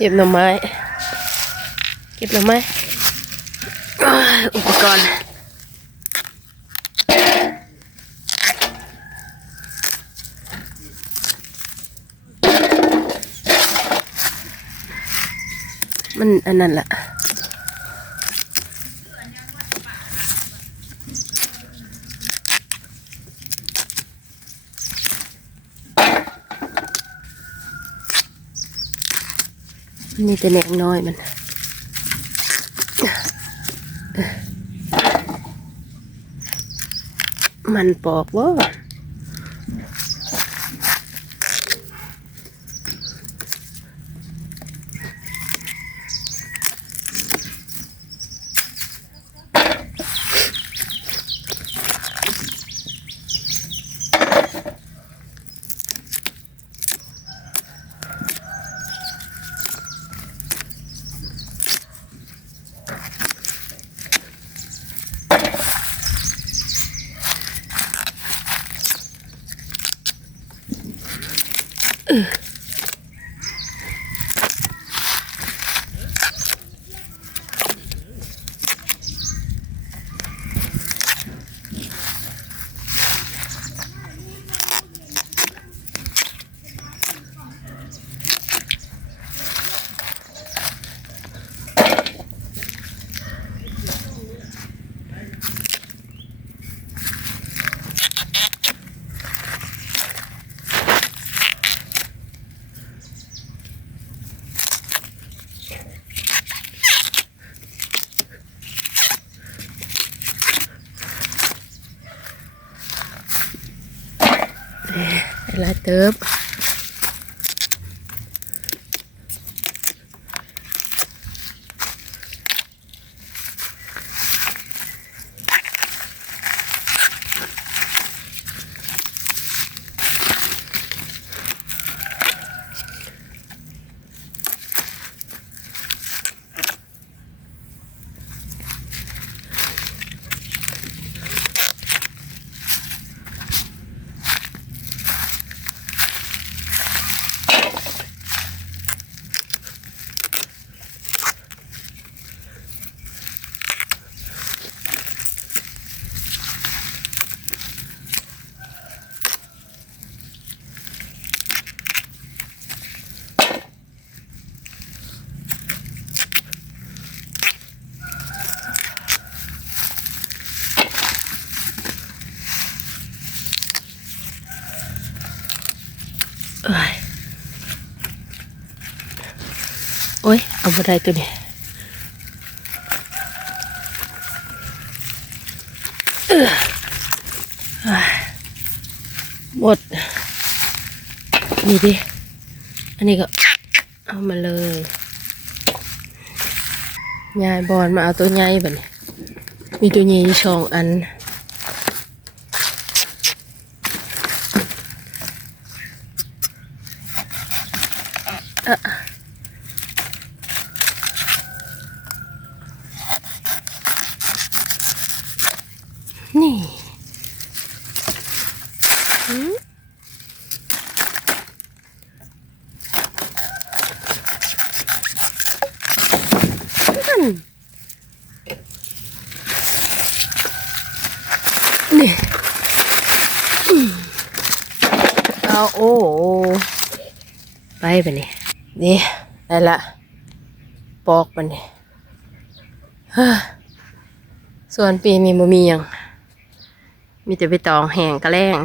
เก็บหน่อไม้อุปกรณ์มันอันนั้นแหละนี่แต่แหนงน้อยมันปอกว่าอะไรเติบโอ้ยเอาไปได้ตัวนี้หมดนี่ดิอันนี้ก็เอามาเลยยายบอลมาเอาตัวใหญ่แบบนี้มีตัวใหญ่2 อันนี่นี่เอาโอ้ไปนี่นี่ได้ละปอกมันนี่ส่วนปีนี้มันมีอย่างมีแต่ไปตองแห้งกระแลง